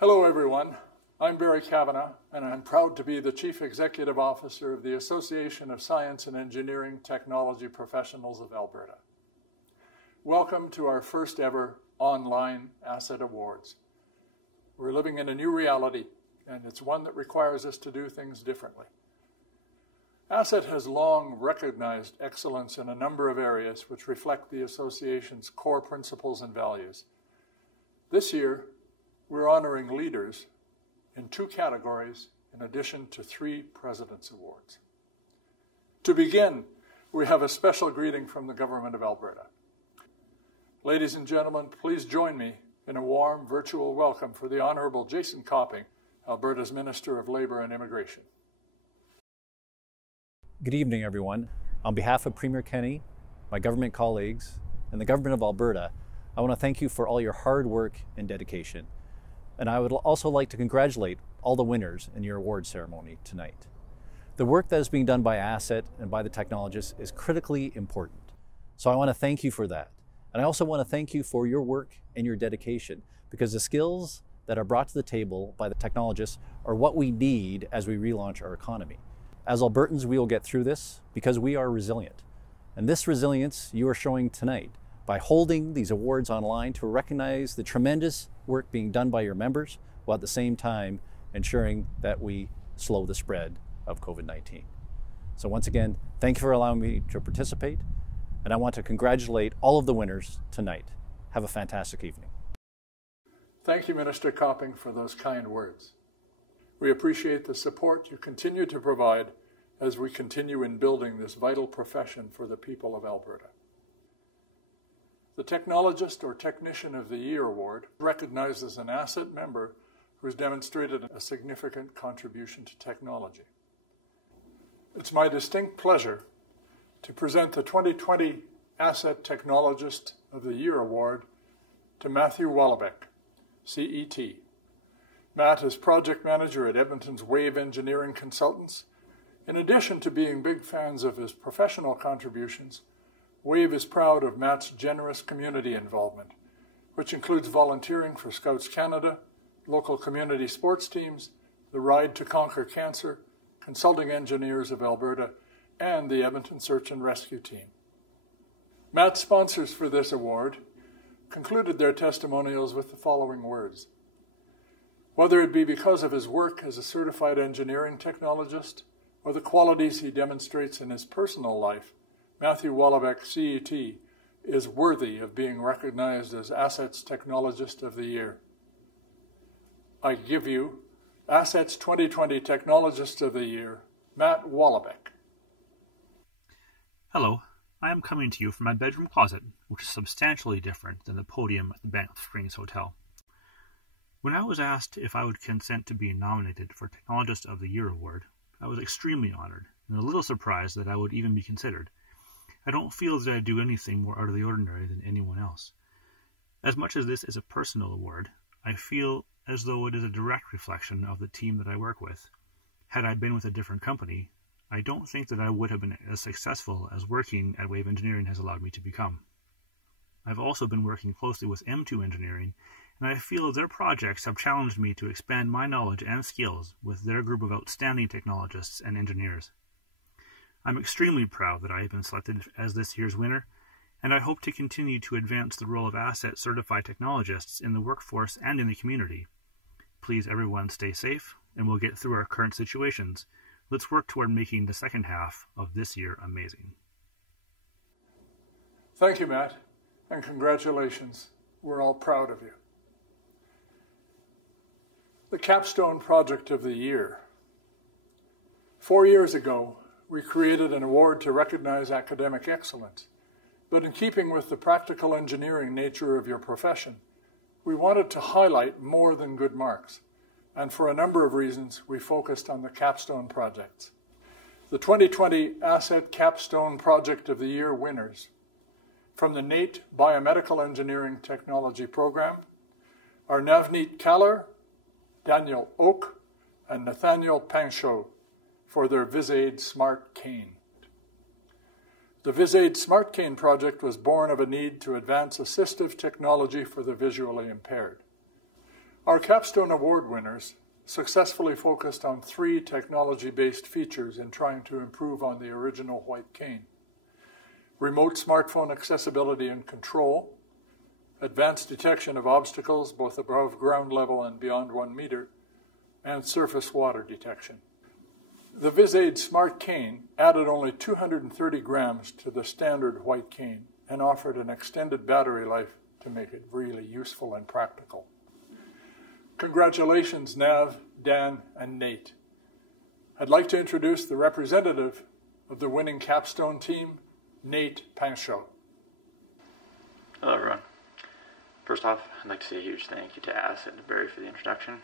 Hello everyone, I'm Barry Kavanagh and I'm proud to be the Chief Executive Officer of the Association of Science and Engineering Technology Professionals of Alberta. Welcome to our first ever online ASET Awards. We're living in a new reality and it's one that requires us to do things differently. ASET has long recognized excellence in a number of areas which reflect the association's core principles and values. This year, we're honoring leaders in 2 categories in addition to 3 President's Awards. To begin, we have a special greeting from the Government of Alberta. Ladies and gentlemen, please join me in a warm virtual welcome for the Honourable Jason Copping, Alberta's Minister of Labour and Immigration. Good evening, everyone. On behalf of Premier Kenney, my government colleagues, and the Government of Alberta, I want to thank you for all your hard work and dedication. And I would also like to congratulate all the winners in your award ceremony tonight. The work that is being done by ASET and by the technologists is critically important. So I want to thank you for that. And I also want to thank you for your work and your dedication, because the skills that are brought to the table by the technologists are what we need as we relaunch our economy. As Albertans, we will get through this because we are resilient. And this resilience you are showing tonight by holding these awards online to recognize the tremendous work being done by your members, while at the same time ensuring that we slow the spread of COVID-19. So once again, thank you for allowing me to participate, and I want to congratulate all of the winners tonight. Have a fantastic evening. Thank you, Minister Copping, for those kind words. We appreciate the support you continue to provide as we continue in building this vital profession for the people of Alberta. The Technologist or Technician of the Year Award recognizes an ASET member who has demonstrated a significant contribution to technology. It's my distinct pleasure to present the 2020 ASET Technologist of the Year Award to Matthew Wallabek, CET. Matt is project manager at Edmonton's Wave Engineering Consultants. In addition to being big fans of his professional contributions, Wave is proud of Matt's generous community involvement, which includes volunteering for Scouts Canada, local community sports teams, the Ride to Conquer Cancer, Consulting Engineers of Alberta, and the Edmonton Search and Rescue Team. Matt's sponsors for this award concluded their testimonials with the following words. Whether it be because of his work as a certified engineering technologist or the qualities he demonstrates in his personal life, Matthew Wallabek, CET, is worthy of being recognized as ASET's Technologist of the Year. I give you ASET's 2020 Technologist of the Year, Matt Wallabek. Hello, I am coming to you from my bedroom closet, which is substantially different than the podium at the Banff Springs Hotel. When I was asked if I would consent to be nominated for Technologist of the Year award, I was extremely honored and a little surprised that I would even be considered. I don't feel that I do anything more out of the ordinary than anyone else. As much as this is a personal award, I feel as though it is a direct reflection of the team that I work with. Had I been with a different company, I don't think that I would have been as successful as working at Wave Engineering has allowed me to become. I've also been working closely with M2 Engineering, and I feel their projects have challenged me to expand my knowledge and skills with their group of outstanding technologists and engineers. I'm extremely proud that I have been selected as this year's winner, and I hope to continue to advance the role of ASET certified technologists in the workforce and in the community. Please everyone stay safe, and we'll get through our current situations. Let's work toward making the second half of this year amazing. Thank you, Matt, and congratulations. We're all proud of you. The Capstone Project of the Year. 4 years ago, we created an award to recognize academic excellence, but in keeping with the practical engineering nature of your profession, we wanted to highlight more than good marks, and for a number of reasons, we focused on the capstone projects. The 2020 ASET Capstone Project of the Year winners from the NATE Biomedical Engineering Technology Program are Navneet Kalar, Daniel Oak, and Nathaniel Panchot for their VisAid Smart Cane. The VisAid Smart Cane project was born of a need to advance assistive technology for the visually impaired. Our Capstone Award winners successfully focused on 3 technology-based features in trying to improve on the original white cane: remote smartphone accessibility and control, advanced detection of obstacles both above ground level and beyond 1 meter, and surface water detection. The VisAid Smart Cane added only 230 grams to the standard white cane and offered an extended battery life to make it really useful and practical. Congratulations, Nav, Dan, and Nate. I'd like to introduce the representative of the winning capstone team, Nate Panchot. Hello, everyone. First off, I'd like to say a huge thank you to ASET and Barry for the introduction.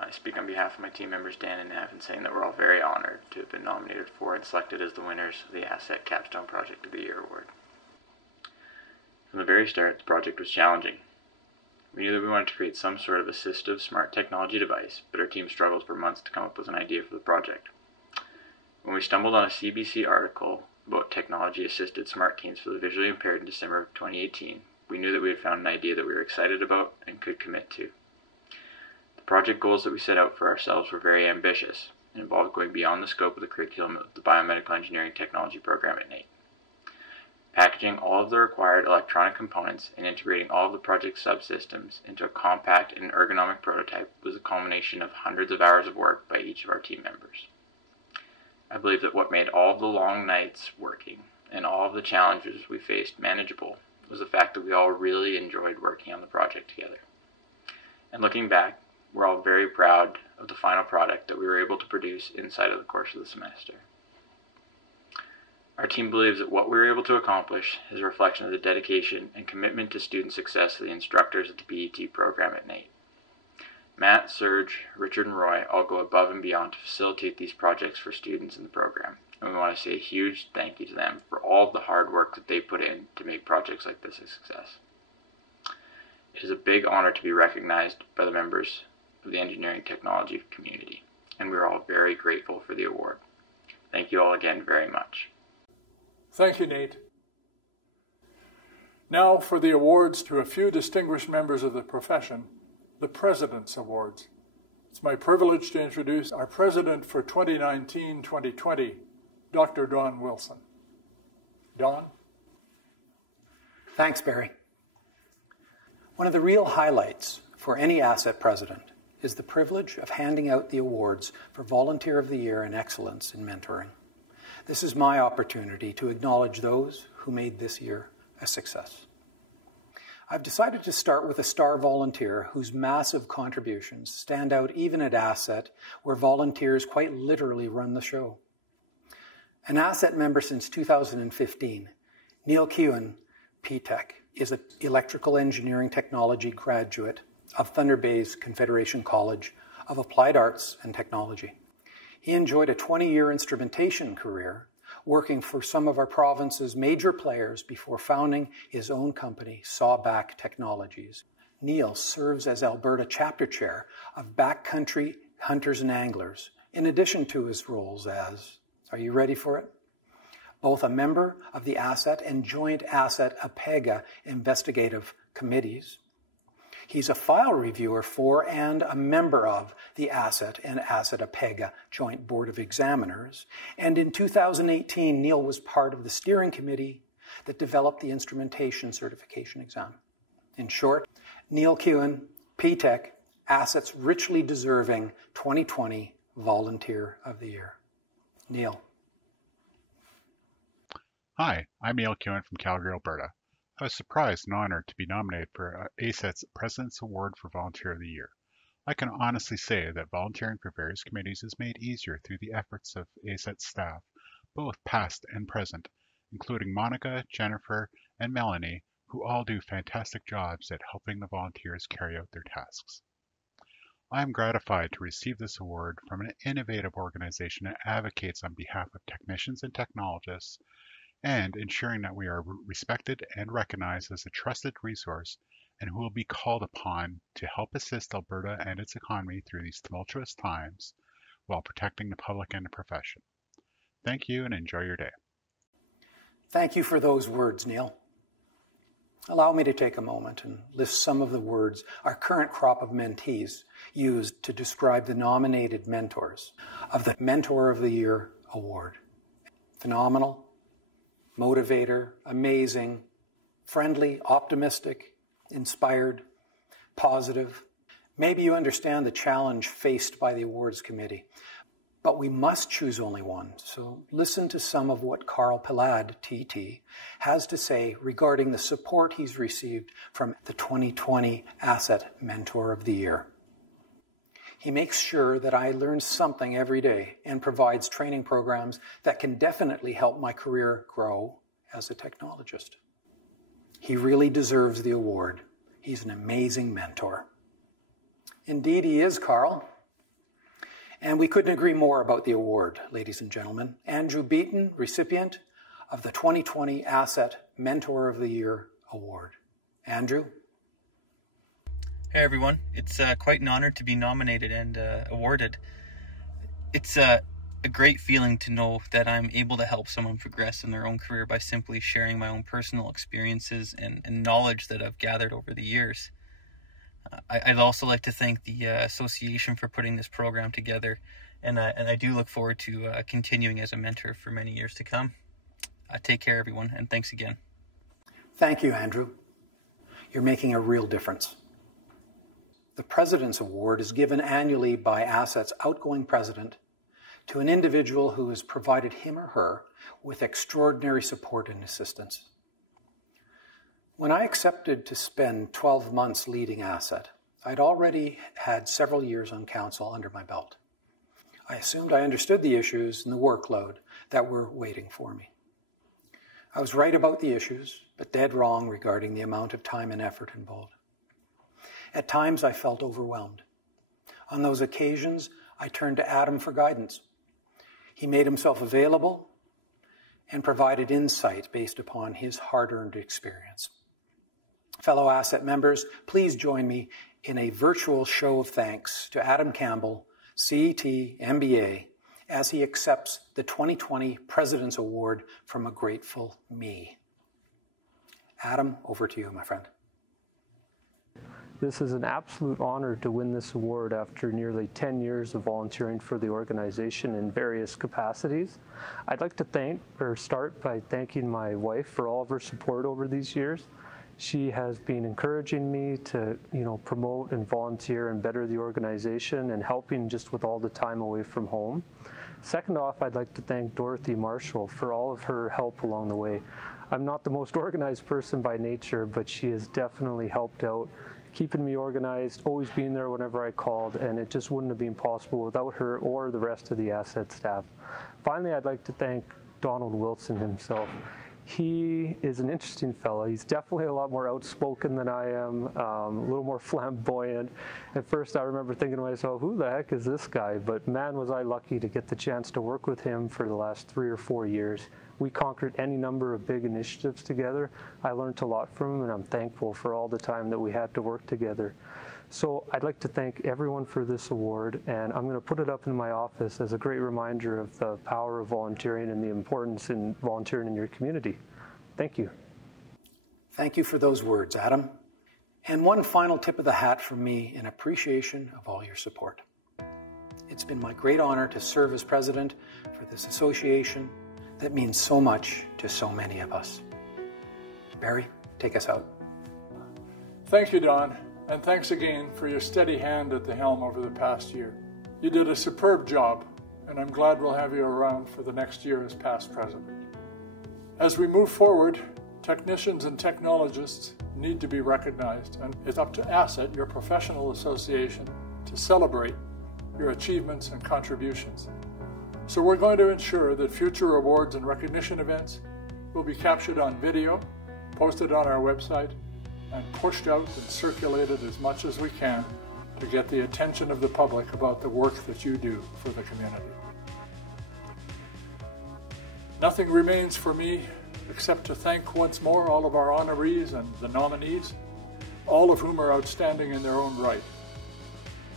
I speak on behalf of my team members Dan and Nav in saying that we're all very honored to have been nominated for and selected as the winners of the ASET Capstone Project of the Year Award. From the very start, the project was challenging. We knew that we wanted to create some sort of assistive smart technology device, but our team struggled for months to come up with an idea for the project. When we stumbled on a CBC article about technology-assisted smart canes for the visually impaired in December of 2018, we knew that we had found an idea that we were excited about and could commit to. The project goals that we set out for ourselves were very ambitious and involved going beyond the scope of the curriculum of the Biomedical Engineering Technology program at NATE. Packaging all of the required electronic components and integrating all of the project subsystems into a compact and ergonomic prototype was a culmination of hundreds of hours of work by each of our team members. I believe that what made all of the long nights working and all of the challenges we faced manageable was the fact that we all really enjoyed working on the project together. And looking back, we're all very proud of the final product that we were able to produce inside of the course of the semester. Our team believes that what we were able to accomplish is a reflection of the dedication and commitment to student success of the instructors at the BET program at NATE. Matt, Serge, Richard, and Roy all go above and beyond to facilitate these projects for students in the program, and we want to say a huge thank you to them for all of the hard work that they put in to make projects like this a success. It is a big honor to be recognized by the members of the engineering technology community, and we are all very grateful for the award. Thank you all again very much. Thank you, Nate. Now for the awards to a few distinguished members of the profession, the President's Awards. It's my privilege to introduce our President for 2019-2020, Dr. Don Wilson. Don? Thanks, Barry. One of the real highlights for any ASET president is the privilege of handing out the awards for Volunteer of the Year and Excellence in Mentoring. This is my opportunity to acknowledge those who made this year a success. I've decided to start with a star volunteer whose massive contributions stand out even at ASET, where volunteers quite literally run the show. An ASET member since 2015, Neil Kewen, P-Tech, is an electrical engineering technology graduate of Thunder Bay's Confederation College of Applied Arts and Technology. He enjoyed a 20-year instrumentation career working for some of our province's major players before founding his own company, Sawback Technologies. Neil serves as Alberta Chapter Chair of Backcountry Hunters and Anglers, in addition to his roles as, are you ready for it? Both a member of the ASET and joint ASET APEGA investigative committees. He's a file reviewer for and a member of the ASET and ASET APEGA Joint Board of Examiners. And in 2018, Neil was part of the steering committee that developed the instrumentation certification exam. In short, Neil Kewen, P-Tech, ASET's richly deserving 2020 Volunteer of the Year. Neil. Hi, I'm Neil Kewen from Calgary, Alberta. I was surprised and honored to be nominated for ASET's President's Award for Volunteer of the Year. I can honestly say that volunteering for various committees is made easier through the efforts of ASET staff, both past and present, including Monica, Jennifer, and Melanie, who all do fantastic jobs at helping the volunteers carry out their tasks. I am gratified to receive this award from an innovative organization that advocates on behalf of technicians and technologists and ensuring that we are respected and recognized as a trusted resource and who will be called upon to help assist Alberta and its economy through these tumultuous times while protecting the public and the profession. Thank you and enjoy your day. Thank you for those words, Neil. Allow me to take a moment and list some of the words our current crop of mentees used to describe the nominated mentors of the Mentor of the Year Award. Phenomenal, motivator, amazing, friendly, optimistic, inspired, positive. Maybe you understand the challenge faced by the awards committee, but we must choose only one. So listen to some of what Carl Pilad, TT, has to say regarding the support he's received from the 2020 ASET Mentor of the Year. He makes sure that I learn something every day and provides training programs that can definitely help my career grow as a technologist. He really deserves the award. He's an amazing mentor. Indeed, he is, Carl. And we couldn't agree more about the award, ladies and gentlemen. Andrew Beaton, recipient of the 2020 ASET Mentor of the Year Award. Andrew? Hey everyone, it's quite an honor to be nominated and awarded. It's a great feeling to know that I'm able to help someone progress in their own career by simply sharing my own personal experiences and knowledge that I've gathered over the years. I'd also like to thank the association for putting this program together, and I do look forward to continuing as a mentor for many years to come. Take care, everyone, and thanks again. Thank you, Andrew. You're making a real difference. The President's Award is given annually by ASET's outgoing president to an individual who has provided him or her with extraordinary support and assistance. When I accepted to spend 12 months leading ASET, I'd already had several years on council under my belt. I assumed I understood the issues and the workload that were waiting for me. I was right about the issues, but dead wrong regarding the amount of time and effort involved. At times, I felt overwhelmed. On those occasions, I turned to Adam for guidance. He made himself available and provided insight based upon his hard-earned experience. Fellow ASET members, please join me in a virtual show of thanks to Adam Campbell, CET, MBA, as he accepts the 2020 President's Award from a grateful me. Adam, over to you, my friend. This is an absolute honor to win this award after nearly 10 years of volunteering for the organization in various capacities. I'd like to start by thanking my wife for all of her support over these years. She has been encouraging me to, promote and volunteer and better the organization and helping just with all the time away from home. Second off, I'd like to thank Dorothy Marshall for all of her help along the way. I'm not the most organized person by nature, but she has definitely helped out, keeping me organized, always being there whenever I called, and it just wouldn't have been possible without her or the rest of the ASET staff. Finally, I'd like to thank Donald Wilson himself. He is an interesting fellow. He's definitely a lot more outspoken than I am, a little more flamboyant. At first, I remember thinking to myself, who the heck is this guy? But man, was I lucky to get the chance to work with him for the last 3 or 4 years. We conquered any number of big initiatives together. I learned a lot from him, and I'm thankful for all the time that we had to work together. So I'd like to thank everyone for this award, and I'm going to put it up in my office as a great reminder of the power of volunteering and the importance in volunteering in your community. Thank you. Thank you for those words, Adam. And one final tip of the hat from me in appreciation of all your support. It's been my great honor to serve as president for this association that means so much to so many of us. Barry, take us out. Thank you, Don, and thanks again for your steady hand at the helm over the past year. You did a superb job, and I'm glad we'll have you around for the next year as past president. As we move forward, technicians and technologists need to be recognized, and it's up to ASET, your professional association, to celebrate your achievements and contributions. So we're going to ensure that future awards and recognition events will be captured on video, posted on our website, and pushed out and circulated as much as we can to get the attention of the public about the work that you do for the community. Nothing remains for me except to thank once more all of our honorees and the nominees, all of whom are outstanding in their own right,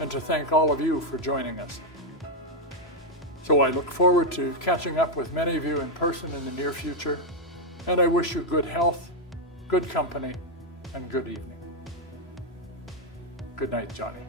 and to thank all of you for joining us. So I look forward to catching up with many of you in person in the near future, and I wish you good health, good company, and good evening. Good night, Johnny.